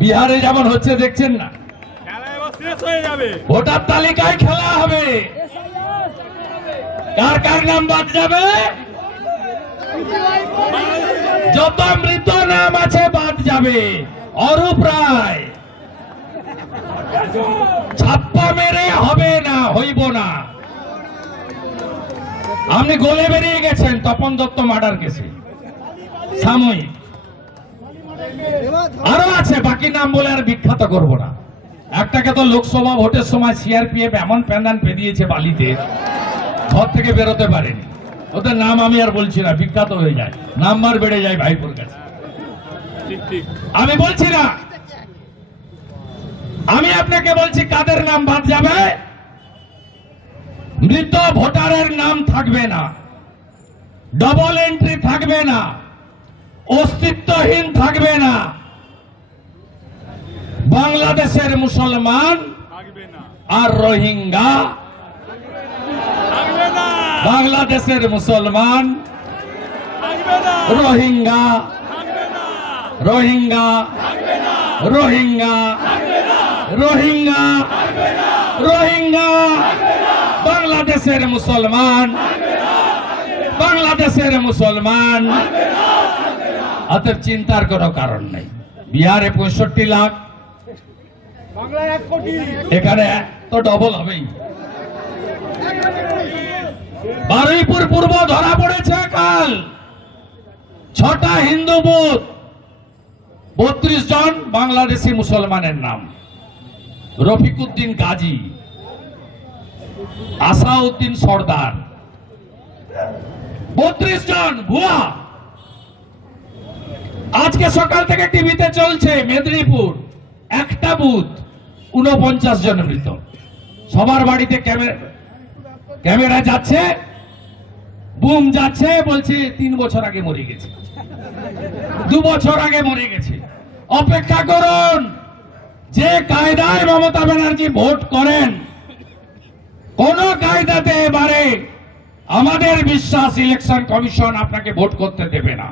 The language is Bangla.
বিহারে যেমন হচ্ছে দেখছেন না, ভোটার তালিকায় খেলা হবে, কার কার নাম বাদ যাবে, যত মৃত নাম আছে বাদ যাবে। অরূপ রায় ছাপ্পা মেরে হবে না, হইব না। আপনি গলে বেরিয়ে গেছেন তপন দত্ত মার্ডার কেসে, সাময়িক। আরো আছে, বাকি নাম বলে আর বিখ্যাত করব না। একটাকে তো লোকসভা ভোটের সময় সিআরপিএফ এমন প্যান্ডান পেদিয়েছে বালিতে, ঘর থেকে বেরোতে পারেনি। ওদের নাম আমি আর বলছি না, বিখ্যাত হয়ে যায়, নাম্বার বেড়ে যায় ভাইপোর কাছে। আমি বলছি না, আমি আপনাকে বলছি কাদের নাম বাদ যাবে। মৃত ভোটারের নাম থাকবে না, ডবল এন্ট্রি থাকবে না, অস্তিত্বহীন থাকবে না। বাংলাদেশের মুসলমান আর রোহিঙ্গা, বাংলাদেশের মুসলমান রোহিঙ্গা, রোহিঙ্গা, রোহিঙ্গা, রোহিঙ্গা, রোহিঙ্গা, বাংলাদেশের মুসলমান, বাংলাদেশের মুসলমান। অতএব চিন্তার কোনো কারণ নেই। বিহারে 65 লাখ, এখানে তো ডবল হবেই। বারুইপুর পূর্ব ধরা পড়েছে কাল 6টা হিন্দু বুথ, 32 জন বাংলাদেশি মুসলমানের নাম। রফিকুদ্দিন গাজী, আসাউদ্দিন সর্দার, 32 জন ভুয়া। আজকে সকাল থেকে টিভিতে চলছে মেদিনীপুর একটা বুথ 49 জন মৃত। সবার বাড়িতে ক্যামেরা যাচ্ছে, বুম যাচ্ছে, বলছে 3 বছর আগে মরে গেছে, 2 বছর আগে মরে গেছে। অপেক্ষা করুন, যে কায়দায় মমতা ব্যানার্জি ভোট করেন, কোন কায়দাতে এবারে আমাদের বিশ্বাস ইলেকশন কমিশন আপনাকে ভোট করতে দেবে না।